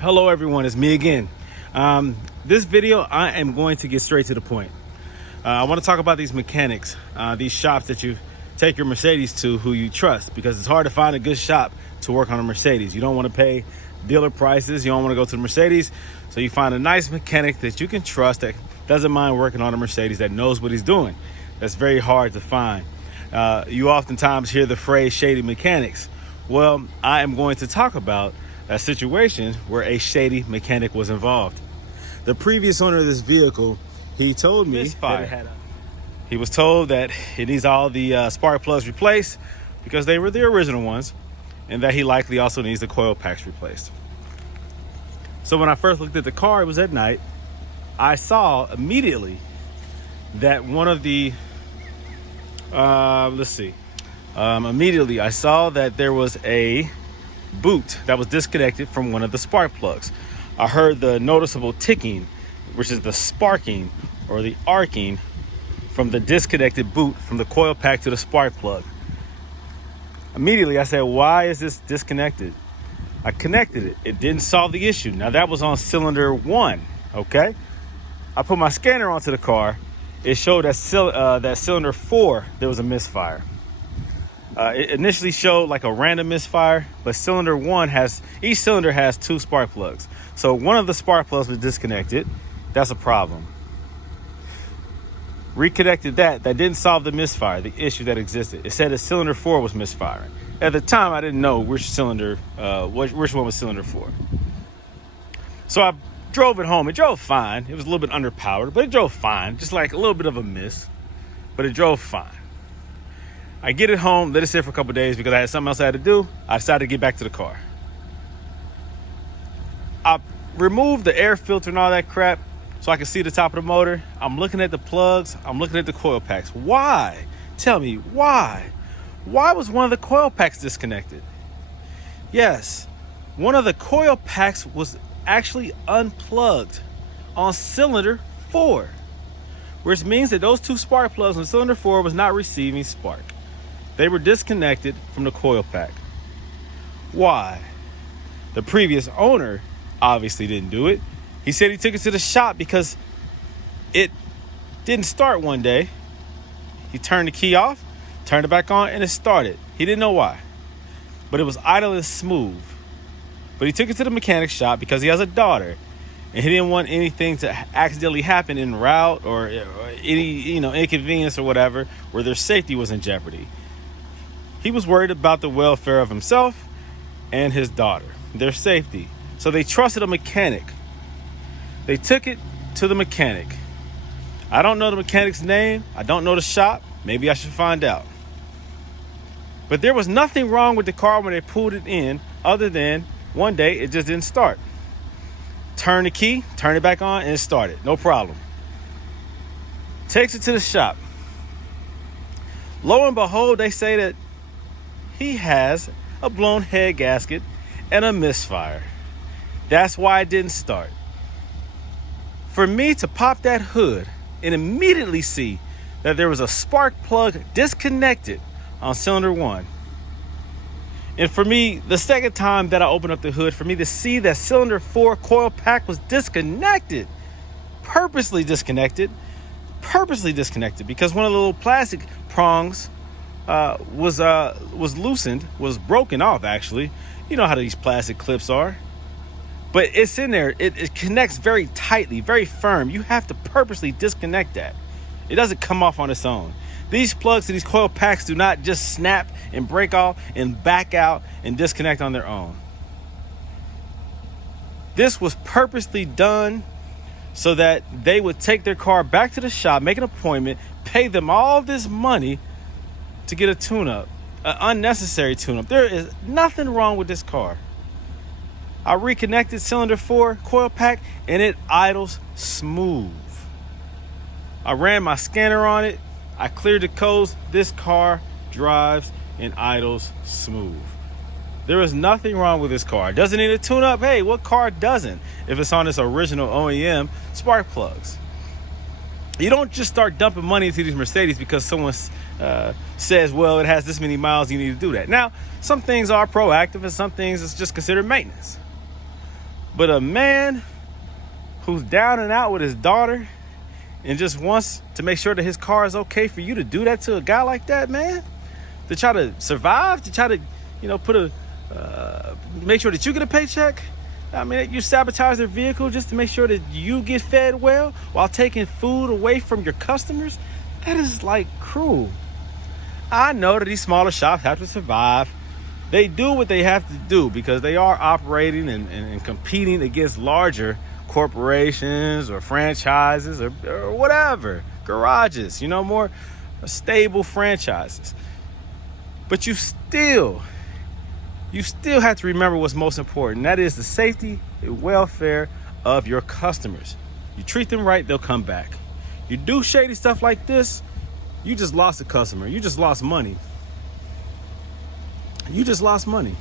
Hello everyone, it's me again. This video, I am going to get straight to the point. I want to talk about these mechanics, these shops that you take your Mercedes to who you trust, because it's hard to find a good shop to work on a Mercedes. You don't want to pay dealer prices. You don't want to go to the Mercedes. So you find a nice mechanic that you can trust that doesn't mind working on a Mercedes, that knows what he's doing. That's very hard to find. You oftentimes hear the phrase shady mechanics. Well, I am going to talk about a situation where a shady mechanic was involved. The previous owner of this vehicle, he told me that he was told that it needs all the spark plugs replaced because they were the original ones, and that he likely also needs the coil packs replaced. So when I first looked at the car, it was at night, I saw immediately that one of the immediately I saw that there was a boot that was disconnected from one of the spark plugs. I heard the noticeable ticking, which is the sparking or the arcing from the disconnected boot from the coil pack to the spark plug. Immediately I said, why is this disconnected? I connected it. It didn't solve the issue. Now that was on cylinder 1, okay? I put my scanner onto the car. It showed that cylinder 4, there was a misfire. It initially showed like a random misfire, but cylinder 1 each cylinder has 2 spark plugs. So one of the spark plugs was disconnected. That's a problem. Reconnected that didn't solve the misfire, the issue that existed. It said that cylinder 4 was misfiring. At the time, I didn't know which cylinder, which one was cylinder 4. So I drove it home. It drove fine. It was a little bit underpowered, but it drove fine. Just like a little bit of a miss, but it drove fine. I get it home, let it sit for a couple days because I had something else I had to do. I decided to get back to the car. I removed the air filter and all that crap so I can see the top of the motor. I'm looking at the plugs. I'm looking at the coil packs. Why? Tell me, why? Why was one of the coil packs disconnected? Yes, one of the coil packs was actually unplugged on cylinder 4, which means that those 2 spark plugs on cylinder 4 was not receiving spark. They were disconnected from the coil pack. Why? The previous owner obviously didn't do it. He said he took it to the shop because it didn't start one day. He turned the key off, turned it back on, and it started. He didn't know why, but it was idle and smooth. But he took it to the mechanic shop because he has a daughter, and he didn't want anything to accidentally happen en route or any inconvenience or whatever where their safety was in jeopardy. He was worried about the welfare of himself and his daughter, their safety. So they trusted a mechanic. They took it to the mechanic. I don't know the mechanic's name. I don't know the shop. Maybe I should find out. But there was nothing wrong with the car when they pulled it in other than one day it just didn't start. Turn the key, turn it back on, and it started. No problem. Takes it to the shop. Lo and behold, they say that he has a blown head gasket and a misfire. That's why it didn't start. For me to pop that hood and immediately see that there was a spark plug disconnected on cylinder 1. And for me, the second time that I opened up the hood, for me to see that cylinder 4 coil pack was disconnected, purposely disconnected, because one of the little plastic prongs was loosened, was broken off actually. You know how these plastic clips are. But it's in there. It connects very tightly, very firm. You have to purposely disconnect that. It doesn't come off on its own. These plugs to these coil packs do not just snap and break off and back out and disconnect on their own. This was purposely done so that they would take their car back to the shop, make an appointment, pay them all this money to get a tune-up, an unnecessary tune-up. There is nothing wrong with this car. I reconnected cylinder 4 coil pack and it idles smooth. I ran my scanner on it. I cleared the codes. This car drives and idles smooth. There is nothing wrong with this car. Doesn't need a tune-up. Hey, what car doesn't if it's on its original OEM spark plugs? You don't just start dumping money into these Mercedes because someone says, well, it has this many miles, you need to do that. Now, some things are proactive and some things is just considered maintenance. But a man who's down and out with his daughter and just wants to make sure that his car is okay, for you to do that to a guy like that, man, to try to survive, to try to, make sure that you get a paycheck. I mean, you sabotage their vehicle just to make sure that you get fed well while taking food away from your customers. That is like cruel. I know that these smaller shops have to survive. They do what they have to do because they are operating and competing against larger corporations or franchises or whatever, garages, more stable franchises. But you still have to remember what's most important. And that is the safety and welfare of your customers. You treat them right, they'll come back. You do shady stuff like this, you just lost a customer. You just lost money. You just lost money.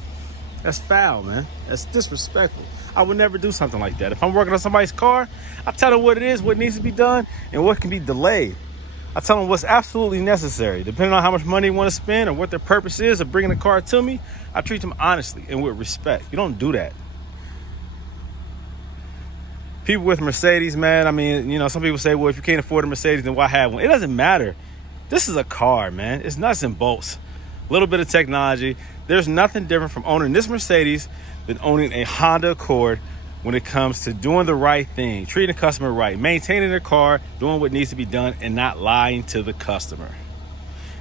That's foul, man. That's disrespectful. I would never do something like that. If I'm working on somebody's car, I tell them what it is, what needs to be done, and what can be delayed. I tell them what's absolutely necessary. Depending on how much money they want to spend or what their purpose is of bringing the car to me, I treat them honestly and with respect. You don't do that. People with Mercedes, man, I mean, some people say, well, if you can't afford a Mercedes, then why have one? It doesn't matter. This is a car, man. It's nuts and bolts. A little bit of technology. There's nothing different from owning this Mercedes than owning a Honda Accord when it comes to doing the right thing, treating the customer right, maintaining their car, doing what needs to be done, and not lying to the customer.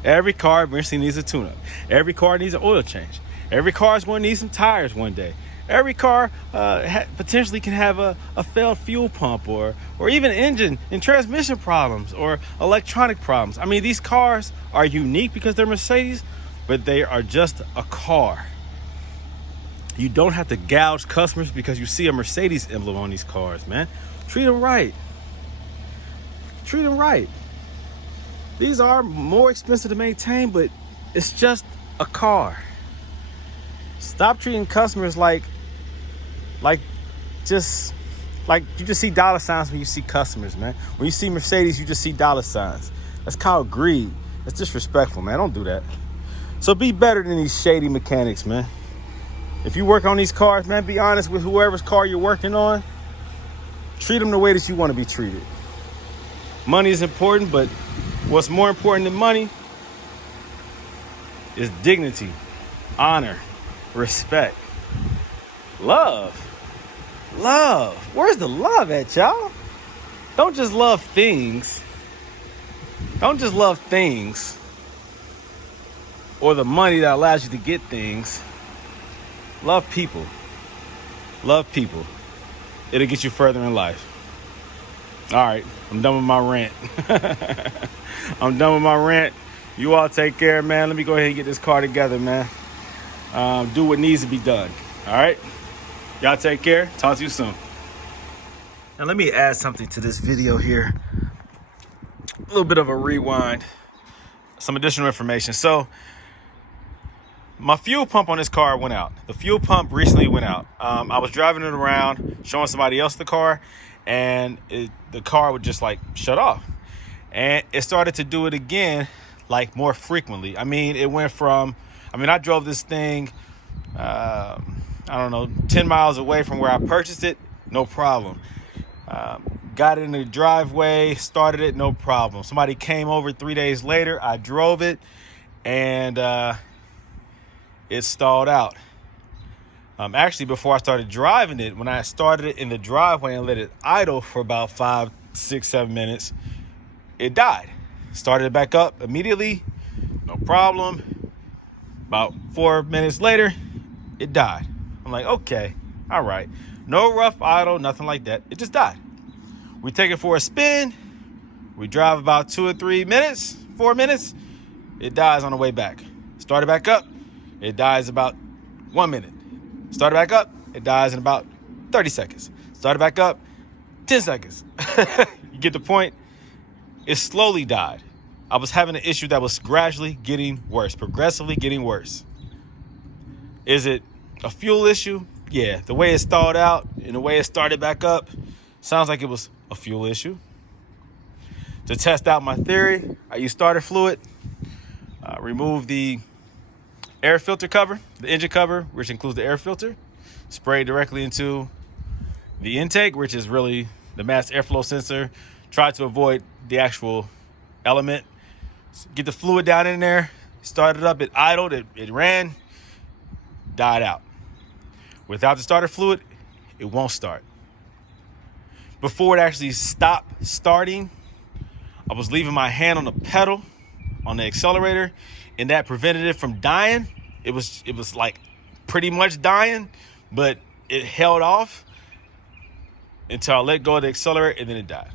Every car eventually needs a tune-up. Every car needs an oil change. Every car is going to need some tires one day. Every car potentially can have a failed fuel pump or even engine and transmission problems or electronic problems. I mean, these cars are unique because they're Mercedes, but they are just a car. You don't have to gouge customers because you see a Mercedes emblem on these cars, man. Treat them right. Treat them right. These are more expensive to maintain, but it's just a car. Stop treating customers like you just see dollar signs when you see customers, man. When you see Mercedes, you just see dollar signs. That's called greed. That's disrespectful, man. Don't do that. So be better than these shady mechanics, man. If you work on these cars, man, be honest with whoever's car you're working on. Treat them the way that you want to be treated. Money is important, but what's more important than money is dignity, honor, respect, love. Love. Where's the love at, y'all? Don't just love things. Don't just love things or the money that allows you to get things. Love people. Love people. It'll get you further in life. All right, I'm done with my rant. I'm done with my rant. You all take care, man. Let me go ahead and get this car together, man. Do what needs to be done. All right? Y'all take care. Talk to you soon. Now, let me add something to this video here. A little bit of a rewind. Some additional information. So, my fuel pump on this car went out. The fuel pump recently went out. I was driving it around, showing somebody else the car, and the car would just like shut off. And it started to do it again, like more frequently. I mean, it went from, I drove this thing, 10 miles away from where I purchased it, no problem. Got it in the driveway, started it, no problem. Somebody came over 3 days later, I drove it, and it stalled out. Actually, before I started driving it, when I started it in the driveway and let it idle for about 5, 6, 7 minutes, it died. Started it back up immediately, no problem. About 4 minutes later, it died. I'm like, okay, all right. No rough idle, nothing like that. It just died. We take it for a spin. We drive about 2 or 3 minutes, 4 minutes. It dies on the way back. Start it back up. It dies about 1 minute. Start it back up. It dies in about 30 seconds. Start it back up. 10 seconds. You get the point? It slowly died. I was having an issue that was gradually getting worse, progressively getting worse. Is it a fuel issue? Yeah. The way it stalled out and the way it started back up sounds like it was a fuel issue. To test out my theory, I used starter fluid, remove the air filter cover, the engine cover, which includes the air filter, spray directly into the intake, which is really the mass airflow sensor, tried to avoid the actual element. Get the fluid down in there, started up, it idled, it ran, died out. Without the starter fluid, it won't start. Before it actually stopped starting, I was leaving my hand on the pedal, on the accelerator, and that prevented it from dying. It was like pretty much dying, but it held off until I let go of the accelerator, and then it died.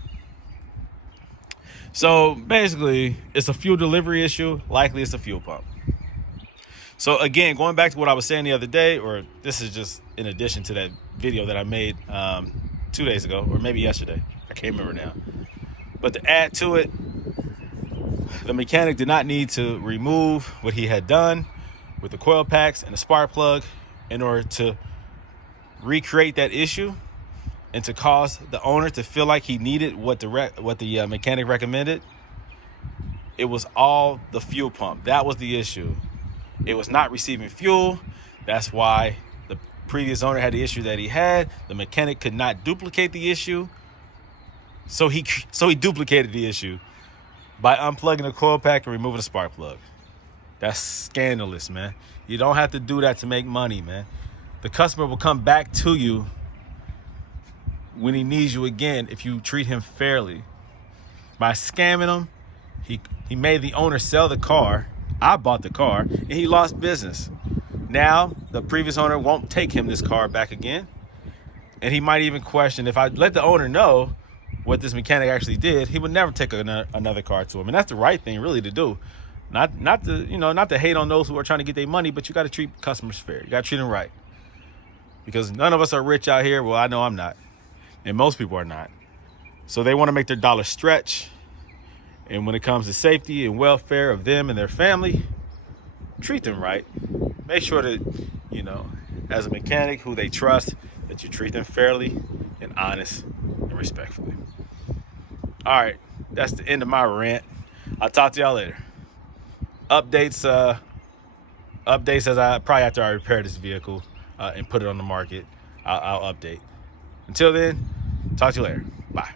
So basically, it's a fuel delivery issue. Likely it's a fuel pump. So again, going back to what I was saying the other day, or this is just in addition to that video that I made 2 days ago, or maybe yesterday. I can't remember now. But to add to it, the mechanic did not need to remove what he had done with the coil packs and the spark plug in order to recreate that issue and to cause the owner to feel like he needed what the mechanic recommended. It was all the fuel pump. That was the issue. It was not receiving fuel. That's why the previous owner had the issue that he had. The mechanic could not duplicate the issue. So he duplicated the issue by unplugging the coil pack and removing the spark plug. That's scandalous, man. You don't have to do that to make money, man. The customer will come back to you when he needs you again if you treat him fairly. By scamming him, he made the owner sell the car. I bought the car, and he lost business. Now, the previous owner won't take him this car back again. And he might even question, if I let the owner know what this mechanic actually did, he would never take another car to him. And that's the right thing really to do. Not to hate on those who are trying to get their money, but you got to treat customers fair. You got to treat them right. Because none of us are rich out here. Well, I know I'm not. And most people are not. So they want to make their dollar stretch. And when it comes to safety and welfare of them and their family, treat them right. Make sure that, as a mechanic who they trust, that you treat them fairly and honest and respectfully. All right, that's the end of my rant. I'll talk to y'all later. Updates as probably after I repair this vehicle and put it on the market, I'll update. Until then, talk to you later. Bye.